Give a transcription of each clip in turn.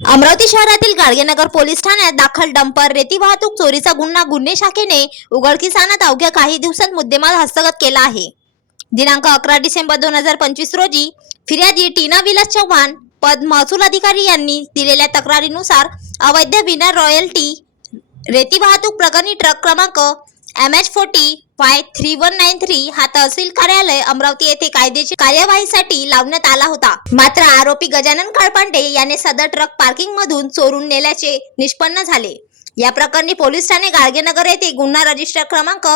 अमरावती शहरातील गाडगेनगर पोलीस ठाण्यात दाखल डंपर रेती वाहतूक चोरीचा गुन्हा गुन्हे शाखेने उघडकीस आणत अवघ्या काही दिवसात मुद्देमाल हस्तगत केला आहे. दिनांक अकरा डिसेंबर दोन हजार पंचवीस रोजी फिर्यादी टीना विलास चव्हाण पद महसूल अधिकारी यांनी दिलेल्या तक्रारीनुसार अवैध विना रॉयल्टी रेती वाहतूक प्रकरणी ट्रक क्रमांक M H forty Y three one nine three हा तहसील कार्यालय अमरावती येथे कायदेशीर कार्यवाहीसाठी लावण्यात आला होता. मात्र आरोपी गजानन काळपांडे याने सदर ट्रक पार्किंग मधून चोरून नेल्याचे निष्पन्न झाले. या प्रकरणी पोलीस ठाणे गाडगेनगर येथे गुन्हा रजिस्टर क्रमांक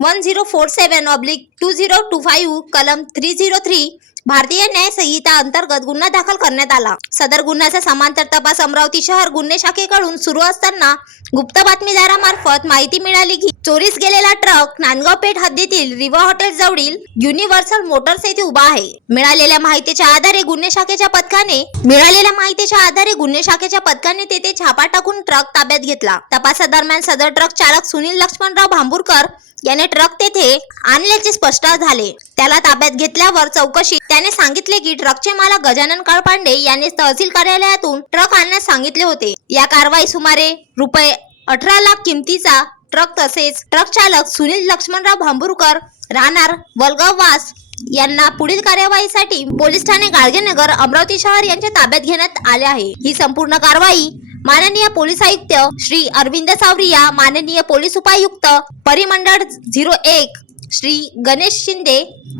one zero four seven oblique two zero two five कलम थ्री झिरो थ्री भारतीय न्याय संहिता अंतर्गत गुन्हा दाखल करण्यात आला. सदर गुन्ह्याचा समांतर तपास अमरावती शहर गुन्हे शाखेकडून सुरू असताना गुप्त बातमीदारामार्फत माहिती मिळाली की चोरीस गेलेला ट्रक नांदगाव पेठ हद्दीतील रिवा हॉटेल जवळील युनिव्हर्सल मोटर्स येथे उभा आहे. मिळालेल्या माहितीच्या आधारे गुन्हे शाखेच्या पथकाने मिळालेल्या माहितीच्या आधारे गुन्हे शाखेच्या पथकाने तेथे छापा टाकून ट्रक ताब्यात घेतला. तपासादरम्यान सदर ट्रक चालक सुनील लक्ष्मणराव भांबूरकर याने ट्रक तेथे आणल्याचे स्पष्ट झाले. त्याला ताब्यात घेतल्यावर चौकशी त्याने सांगितले की ट्रकचे मालक गजानन काळपांडे यांनी तहसील कार्यालयातून ट्रक आणण्यास सांगितले होते. या कारवाई सुमारे रुपये अठरा लाख किमतीचा ट्रक तसेच ट्रक चालक सुनील लक्ष्मणराव भांबुरकर राहणार वलगाव वास यांना पुढील कार्यवाहीसाठी पोलीस ठाणे गाडगेनगर अमरावती शहर यांच्या ताब्यात घेण्यात आले आहे. ही संपूर्ण कारवाई माननीय पोलीस आयुक्त श्री अरविंद सावरिया माननीय पोलीस उपायुक्त परिमंडळ झिरो एक श्री गणेश शिंदे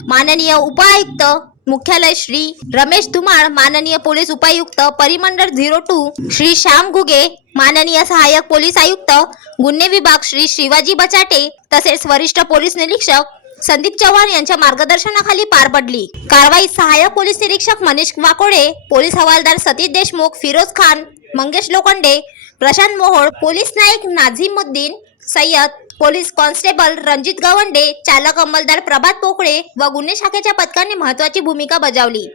माननीय उपायुक्त मुख्यालय श्री रमेश धुमाळ माननीय पोलीस उपायुक्त परिमंडळ झिरो टू श्री श्याम घुगे माननीय सहाय्यक पोलीस आयुक्त गुन्हे विभाग श्री शिवाजी बचाटे तसेच वरिष्ठ पोलीस निरीक्षक संदीप चव्हाण यांच्या मार्गदर्शनाखाली पार पडली. कारवाई सहाय्यक पोलीस निरीक्षक मनीष वाकोडे पोलीस हवालदार सतीश देशमुख फिरोज खान मंगेश लोखंडे प्रशांत मोहोळ पोलीस नाईक नाझीमुद्दीन सय्यद पोलीस कॉन्स्टेबल रणजित गवंडे चालक अंमलदार प्रभात पोकळे व गुन्हे शाखेच्या पथकाने महत्वाची भूमिका बजावली.